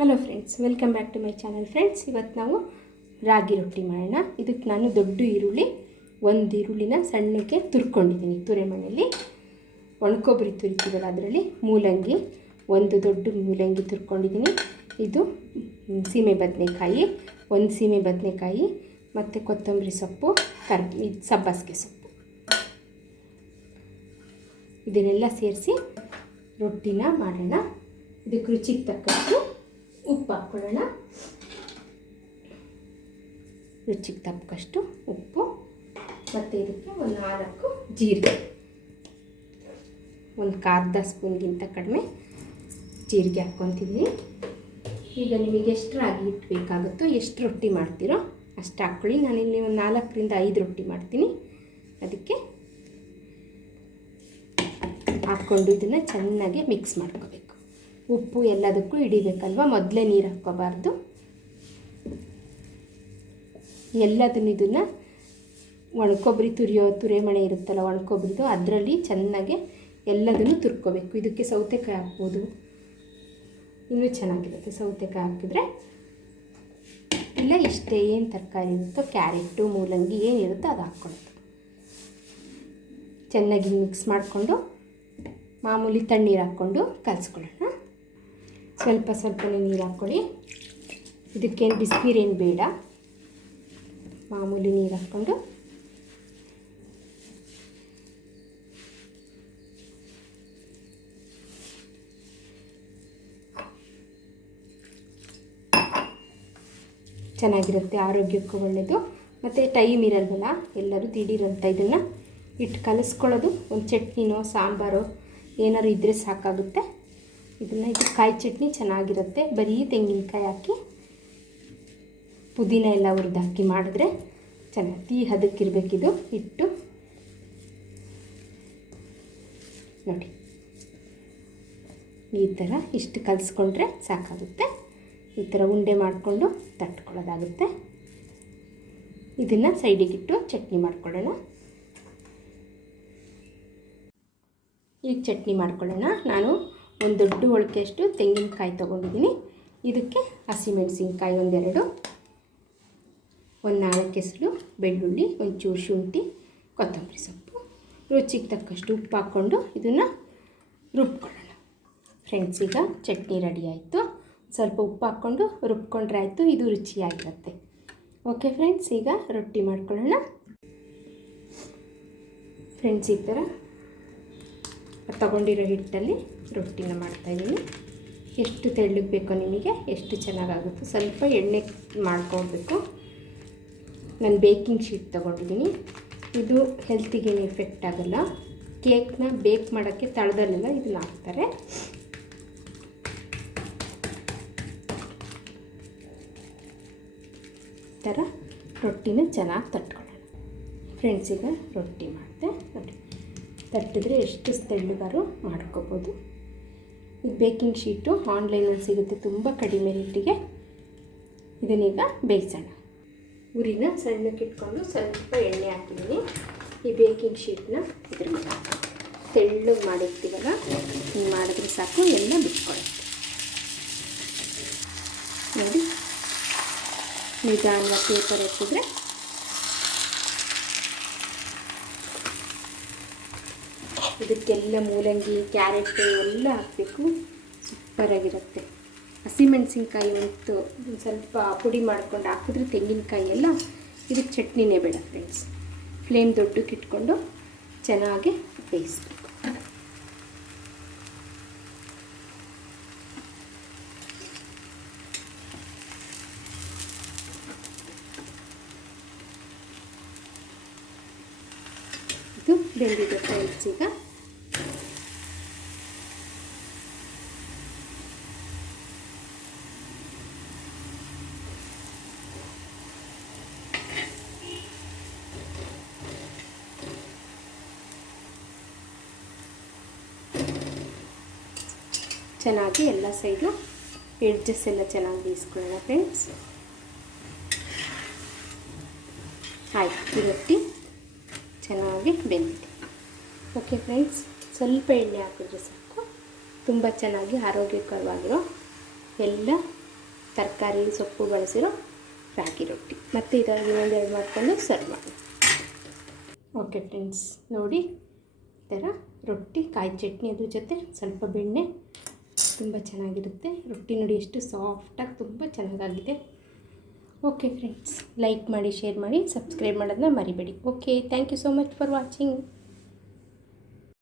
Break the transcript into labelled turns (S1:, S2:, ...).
S1: Hello friends welcome back to my channel friends ಇವತ್ತು ನಾವು ರಾಗಿ ರೊಟ್ಟಿ ಮಾಡೋಣ. ಇದಕ್ಕೆ ನಾನು ದೊಡ್ಡ ಈರುಳ್ಳಿ, ಒಂದು ಈರುಳ್ಳಿನ ಸಣ್ಣಕ್ಕೆ ತುರ್ಕೊಂಡಿದ್ದೀನಿ. ತುರೆಮಣೆಯಲ್ಲಿ ಒಣಕೊಬ್ಬರಿ ತುರಿತೀವಲ್ಲ ಅದರಲ್ಲಿ ಮೂಲಂಗಿ, ಒಂದು ದೊಡ್ಡ ಮೂಲಂಗಿ ತುರ್ಕೊಂಡಿದ್ದೀನಿ. ಇದು ಸೀಮೆ ಬದನೆಕಾಯಿ, ಒಂದು ಸೀಮೆ ಬದನೆಕಾಯಿ ಮತ್ತು ಕೊತ್ತಂಬರಿ ಸೊಪ್ಪು ಕರ್ ಇದು ಸಬ್ಬಸಿಗೆ ಸೊಪ್ಪು. ಇದನ್ನೆಲ್ಲ ಸೇರಿಸಿ ರೊಟ್ಟಿನ ಮಾಡೋಣ. ಇದಕ್ಕೆ ರುಚಿಗೆ ತಕ್ಕಷ್ಟು ಉಪ್ಪು ಹಾಕ್ಕೊಳ್ಳೋಣ. ರುಚಿಗೆ ತಕ್ಕಷ್ಟು ಉಪ್ಪು ಮತ್ತು ಇದಕ್ಕೆ ಒಂದು ನಾಲ್ಕು ಜೀರಿಗೆ. ಒಂದು ಕಾರ್ಧ ಸ್ಪೂನ್ಗಿಂತ ಕಡಿಮೆ ಜೀರಿಗೆ ಹಾಕ್ಕೊತಿದ್ದೀನಿ. ಈಗ ನಿಮಗೆ ಎಷ್ಟು ರಾಗಿ ಹಿಟ್ಟು ಬೇಕಾಗುತ್ತೋ ಎಷ್ಟು ರೊಟ್ಟಿ ಮಾಡ್ತೀರೋ ಅಷ್ಟು ಹಾಕ್ಕೊಳ್ಳಿ. ನಾನಿಲ್ಲಿ ಒಂದು ನಾಲ್ಕರಿಂದ ಐದು ರೊಟ್ಟಿ ಮಾಡ್ತೀನಿ. ಅದಕ್ಕೆ ಹಾಕ್ಕೊಂಡು ಇದನ್ನು ಚೆನ್ನಾಗಿ ಮಿಕ್ಸ್ ಮಾಡ್ಕೋಬೇಕು. ಉಪ್ಪು ಎಲ್ಲದಕ್ಕೂ ಹಿಡಿಬೇಕಲ್ವ? ಮೊದಲೇ ನೀರು ಹಾಕ್ಕೋಬಾರ್ದು. ಎಲ್ಲದನ್ನು ಇದನ್ನು ಒಣಕೊಬ್ಬರಿ ತುರಿಯೋ ತುರೆಮಣೆ ಇರುತ್ತಲ್ಲ, ಒಣಕೊಬ್ಬರಿದು ಅದರಲ್ಲಿ ಚೆನ್ನಾಗಿ ಎಲ್ಲದನ್ನು ತುರ್ಕೋಬೇಕು. ಇದಕ್ಕೆ ಸೌತೆಕಾಯಿ ಹಾಕ್ಬೋದು. ಇನ್ನೂ ಚೆನ್ನಾಗಿರುತ್ತೆ ಸೌತೆಕಾಯಿ ಹಾಕಿದ್ರೆ. ಇಲ್ಲ, ಇಷ್ಟೇ ಏನು ತರಕಾರಿ ಇರುತ್ತೋ, ಕ್ಯಾರೆಟು, ಮೂಲಂಗಿ ಏನಿರುತ್ತೋ ಅದು ಹಾಕ್ಕೊಳ್ತು ಚೆನ್ನಾಗಿ ಮಿಕ್ಸ್ ಮಾಡಿಕೊಂಡು, ಮಾಮೂಲಿ ತಣ್ಣೀರು ಹಾಕ್ಕೊಂಡು ಕಲಿಸ್ಕೊಳ್ಳೋಣ. ಸ್ವಲ್ಪ ಸ್ವಲ್ಪನೇ ನೀರು ಹಾಕ್ಕೊಳ್ಳಿ. ಇದಕ್ಕೇನು ಬಿಸಿನೀರೇನು ಬೇಡ. ಮಾಮೂಲಿ ನೀರು ಹಾಕ್ಕೊಂಡು. ಚೆನ್ನಾಗಿರುತ್ತೆ, ಆರೋಗ್ಯಕ್ಕೂ ಒಳ್ಳೆಯದು ಮತ್ತು ಟೈಮ್ ಇರಲ್ವಲ್ಲ, ಎಲ್ಲರೂ ದಿಢೀರಂತ ಇದನ್ನು ಇಟ್ಟು ಕಲಿಸ್ಕೊಳ್ಳೋದು. ಒಂದು ಚಟ್ನಿನೋ, ಸಾಂಬಾರೋ, ಏನಾದ್ರು ಇದ್ದರೆ ಸಾಕಾಗುತ್ತೆ. ಇದನ್ನು ಇದು ಕಾಯಿ ಚಟ್ನಿ ಚೆನ್ನಾಗಿರುತ್ತೆ. ಬರೀ ತೆಂಗಿನಕಾಯಿ ಹಾಕಿ ಪುದೀನ ಎಲ್ಲ ಹುರಿದು ಹಾಕಿ ಮಾಡಿದ್ರೆ ಚೆನ್ನಾಗಿ ತೀ ಹದಕ್ಕಿರಬೇಕಿದು ಹಿಟ್ಟು ನೋಡಿ. ಈ ಥರ ಇಷ್ಟು ಕಲಿಸ್ಕೊಂಡ್ರೆ ಸಾಕಾಗುತ್ತೆ. ಈ ಥರ ಉಂಡೆ ಮಾಡಿಕೊಂಡು ತಟ್ಕೊಳ್ಳೋದಾಗುತ್ತೆ. ಇದನ್ನು ಸೈಡಿಗಿಟ್ಟು ಚಟ್ನಿ ಮಾಡ್ಕೊಳ್ಳೋಣ. ಈಗ ಚಟ್ನಿ ಮಾಡ್ಕೊಳ್ಳೋಣ. ನಾನು ಒಂದು ದೊಡ್ಡ ಒಳಕೆಯಷ್ಟು ತೆಂಗಿನಕಾಯಿ ತೊಗೊಂಡಿದ್ದೀನಿ. ಇದಕ್ಕೆ ಹಸಿಮೆಣಸಿನ್ಕಾಯಿ ಒಂದೆರಡು, ಒಂದು ನಾಲ್ಕು ಹೆಸರು ಬೆಳ್ಳುಳ್ಳಿ ಒಂಚೂರು ಶುಂಠಿ, ಕೊತ್ತಂಬರಿ ಸೊಪ್ಪು, ರುಚಿಗೆ ತಕ್ಕಷ್ಟು ಉಪ್ಪು ಹಾಕ್ಕೊಂಡು ಇದನ್ನು ರುಬ್ಕೊಳ್ಳೋಣ. ಫ್ರೆಂಡ್ಸ್ ಈಗ ಚಟ್ನಿ ರೆಡಿ ಆಯಿತು. ಸ್ವಲ್ಪ ಉಪ್ಪು ಹಾಕ್ಕೊಂಡು ರುಬ್ಕೊಂಡ್ರೆ ಆಯಿತು, ಇದು ರುಚಿಯಾಗಿರುತ್ತೆ. ಓಕೆ ಫ್ರೆಂಡ್ಸ್ ಈಗ ರೊಟ್ಟಿ ಮಾಡ್ಕೊಳ್ಳೋಣ. ಫ್ರೆಂಡ್ಸ್ ಈ ಥರ ತಗೊಂಡಿರೋ ಹಿಟ್ಟಲ್ಲಿ ರೊಟ್ಟಿನ ಮಾಡ್ತಾಯಿದ್ದೀನಿ ಎಷ್ಟು ತೆಳ್ಳಗೆ ಬೇಕೋ ನಿಮಗೆ ಎಷ್ಟು ಚೆನ್ನಾಗಾಗುತ್ತೆ. ಸ್ವಲ್ಪ ಎಣ್ಣೆ ಮಾಡ್ಕೊಳ್ಬೇಕು. ನಾನು ಬೇಕಿಂಗ್ ಶೀಟ್ ತೊಗೊಂಡಿದ್ದೀನಿ. ಇದು ಹೆಲ್ತಿಗೇನು ಎಫೆಕ್ಟ್ ಆಗೋಲ್ಲ. ಕೇಕ್ನ ಬೇಕ್ ಮಾಡೋಕ್ಕೆ ತಳದಲ್ಲೆಲ್ಲ ಇದನ್ನ ಹಾಕ್ತಾರೆ. ಥರ ರೊಟ್ಟಿನ ಚೆನ್ನಾಗಿ ತಟ್ಕೊಳ್ಳೋಣ. ಫ್ರೆಂಡ್ಸಿಗೆ ರೊಟ್ಟಿ ಮಾಡಿದೆ ನೋಡಿ. ತಟ್ಟಿದ್ರೆ ಎಷ್ಟು ತೆಳ್ಳಗಾರು ಮಾಡ್ಕೋಬೋದು. ಈ ಬೇಕಿಂಗ್ ಶೀಟು ಆನ್ಲೈನಲ್ಲಿ ಸಿಗುತ್ತೆ ತುಂಬ ಕಡಿಮೆ ರೇಟಿಗೆ. ಇದನ್ನೀಗ ಬೇಯಿಸೋಣ. ಉರಿನ ಸಣ್ಣಕ್ಕೆ ಇಟ್ಕೊಂಡು ಸ್ವಲ್ಪ ಎಣ್ಣೆ ಹಾಕಿದ್ದೀನಿ. ಈ ಬೇಕಿಂಗ್ ಶೀಟ್ನ ಇದ್ರ ತೆಳ್ಳಗೆ ಮಾಡಿರ್ತೀವಲ್ಲ, ಹಿಂಗೆ ಮಾಡಿದ್ರೆ ಸಾಕು, ಎಲ್ಲ ಬಿಟ್ಕೊಳ್ಳುತ್ತೆ ನೋಡಿ ನಿಧಾನ ಪೇಪರ್ ಎತ್ತಿದ್ರೆ ಇದಕ್ಕೆಲ್ಲ ಮೂಲಂಗಿ, ಕ್ಯಾರೆಟ್ ಎಲ್ಲ ಹಾಕಬೇಕು. ಸೂಪರಾಗಿರುತ್ತೆ. ಹಸಿಮೆಣಸಿನ್ಕಾಯಿ ಒಂದು ಸ್ವಲ್ಪ ಪುಡಿ ಮಾಡ್ಕೊಂಡು ಹಾಕಿದ್ರೆ ತೆಂಗಿನಕಾಯಿ ಎಲ್ಲ ಇದಕ್ಕೆ ಚಟ್ನಿನೇ ಬೇಡ ಫ್ರೆಂಡ್ಸ್ ಫ್ಲೇಮ್ ದೊಡ್ಡಕ್ಕೆ ಇಟ್ಕೊಂಡು ಚೆನ್ನಾಗಿ ಬೇಯಿಸ್ಬೇಕು ಇದು ಬೆಂದಿದೆ ಫ್ರೆಂಡ್ಸ್ ಈಗ. ಚೆನ್ನಾಗಿ ಎಲ್ಲ ಸೈಡು ಎಡ್ಜಸ್ ಎಲ್ಲ ಚೆನ್ನಾಗಿ ಬೇಯಿಸ್ಕೊಳ್ಳೋಣ ಫ್ರೆಂಡ್ಸ್ ಆಯ್ತು ರೊಟ್ಟಿ ಚೆನ್ನಾಗಿ ಬೆಂದಿದೆ ಓಕೆ ಫ್ರೆಂಡ್ಸ್ ಸ್ವಲ್ಪ ಎಣ್ಣೆ ಹಾಕಿದ್ರೆ ಸಾಕು. ತುಂಬ ಚೆನ್ನಾಗಿ ಆರೋಗ್ಯಕರವಾಗಿರೋ ಎಲ್ಲ ತರಕಾರಿ, ಸೊಪ್ಪು ಬಳಸಿರೋ ರಾಗಿ ರೊಟ್ಟಿ. ಮತ್ತು ಇದರಲ್ಲಿ ಒಂದೆರಡು ಮಾಡಿಕೊಂಡು ಸರ್ವ್ ಮಾಡಿ ಓಕೆ ಫ್ರೆಂಡ್ಸ್ ನೋಡಿ ಈ ಥರ ರೊಟ್ಟಿ, ಕಾಯಿ ಚಟ್ನಿ ಅದ್ರ ಜೊತೆ ಸ್ವಲ್ಪ ಬೆಣ್ಣೆ ತುಂಬ ಚೆನ್ನಾಗಿರುತ್ತೆ. ರೊಟ್ಟಿ ನೋಡಿ ಎಷ್ಟು ಸಾಫ್ಟಾಗಿ ತುಂಬ ಚೆನ್ನಾಗಾಗಿದೆ. ಓಕೆ ಫ್ರೆಂಡ್ಸ್ ಲೈಕ್ ಮಾಡಿ ಶೇರ್ ಮಾಡಿ ಸಬ್ಸ್ಕ್ರೈಬ್ ಮಾಡೋದನ್ನ ಮರಿಬೇಡಿ. Okay thank you so much for watching